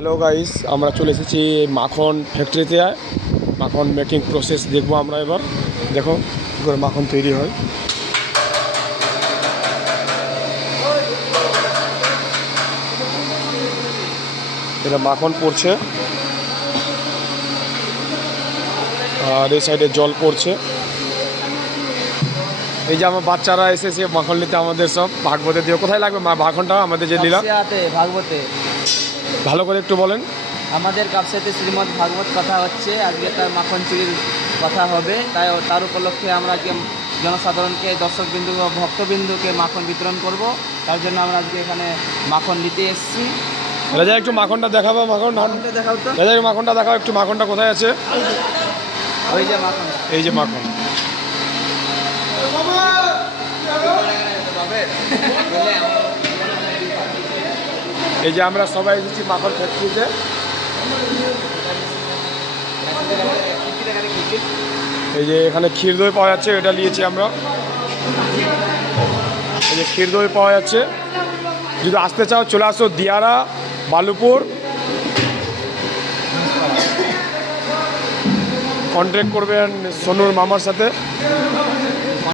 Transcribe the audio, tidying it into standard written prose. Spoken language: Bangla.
হ্যালো গাইস, আমরা চলে এসেছি মাখন ফ্যাক্টরিতে। মাখন মেকিং প্রসেস দেখবো আমরা এবার। দেখো কী করে মাখন তৈরি হয়। এটা মাখন পড়ছে আর এই সাইডে জল পড়ছে। এই যে আমার বাচ্চারা এসেছে মাখন নিতে, আমাদের সব ভাগবতে দিয়ে। কোথায় লাগবে মাখনটা আমাদের যে নিলাম? ভাগবতে। ভালো করে একটু বলেন। আমাদের কাপসাতে শ্রীমদ্ ভাগবত কথা হচ্ছে, আজকে তার মাখন চুরির কথা হবে, তার উপলক্ষে আমরা জনসাধারণকে, দর্শকবিন্দু বা ভক্তবিন্দুকে মাখন বিতরণ করব। তার জন্য আমরা আজকে এখানে মাখন নিতে এসেছি। রাজা একটু মাখনটা দেখাবো। মাখনটা দেখাও তো রাজা, মাখনটা দেখাও একটু। মাখনটা কোথায় আছে? ওই যে মাখন, এই যে মাখন। এই যে আমরা সবাই এসেছি মাখন ফ্যাক্টরিতে। এই যে এখানে ক্ষীর দই পাওয়া যাচ্ছে, এটা নিয়েছি আমরা। এই যে ক্ষীর দই পাওয়া যাচ্ছে। যদি আসতে চাও চলে আসো দিয়ারা, বালুপুর। কন্ট্যাক্ট করবেন সোনুর মামার সাথে।